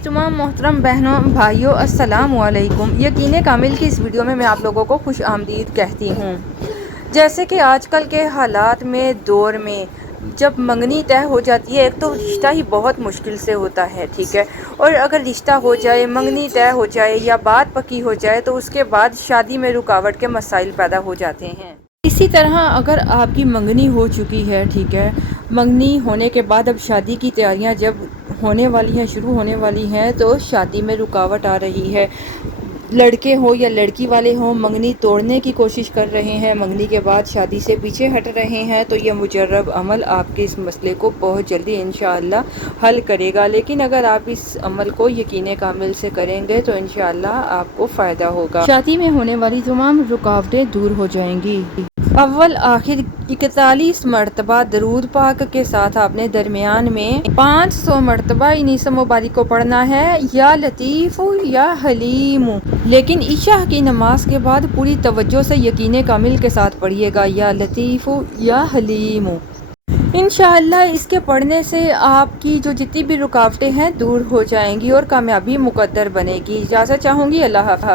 तमाम मोहतरम बहनों भाइयों अस्सलाम वालेकुम। यकीन कामिल की इस वीडियो में मैं आप लोगों को खुश आमदीद कहती हूँ। जैसे कि आजकल के हालात में दौर में जब मंगनी तय हो जाती है, एक तो रिश्ता ही बहुत मुश्किल से होता है, ठीक है। और अगर रिश्ता हो जाए, मंगनी तय हो जाए या बात पक्की हो जाए तो उसके बाद शादी में रुकावट के मसाइल पैदा हो जाते हैं। इसी तरह अगर आपकी मंगनी हो चुकी है, ठीक है, मंगनी होने के बाद अब शादी की तैयारियां जब होने वाली हैं, शुरू होने वाली हैं, तो शादी में रुकावट आ रही है। लड़के हो या लड़की वाले हो मंगनी तोड़ने की कोशिश कर रहे हैं, मंगनी के बाद शादी से पीछे हट रहे हैं, तो यह मुजर्रब अमल आपके इस मसले को बहुत जल्दी इंशाअल्लाह हल करेगा। लेकिन अगर आप इस अमल को यकीन कामिल से करेंगे तो इंशाअल्लाह आपको फ़ायदा होगा। शादी में होने वाली तमाम रुकावटें दूर हो जाएंगी। अव्वल आखिर 41 मरतबा दरूद पाक के साथ आपने दरमियान में 500 मरतबा इन इसम मुबारक को पढ़ना है, या लतीफ़ या हलीम। लेकिन इशा की नमाज के बाद पूरी तवज्जो से यकीन कामिल के साथ पढ़िएगा, या लतीफ़ या हलीम। इंशाअल्लाह इसके पढ़ने से आपकी जो जितनी भी रुकावटें हैं दूर हो जाएंगी और कामयाबी मुकद्दर बनेगी। इजाज़त चाहूँगी। अल्लाह हाफ़िज़।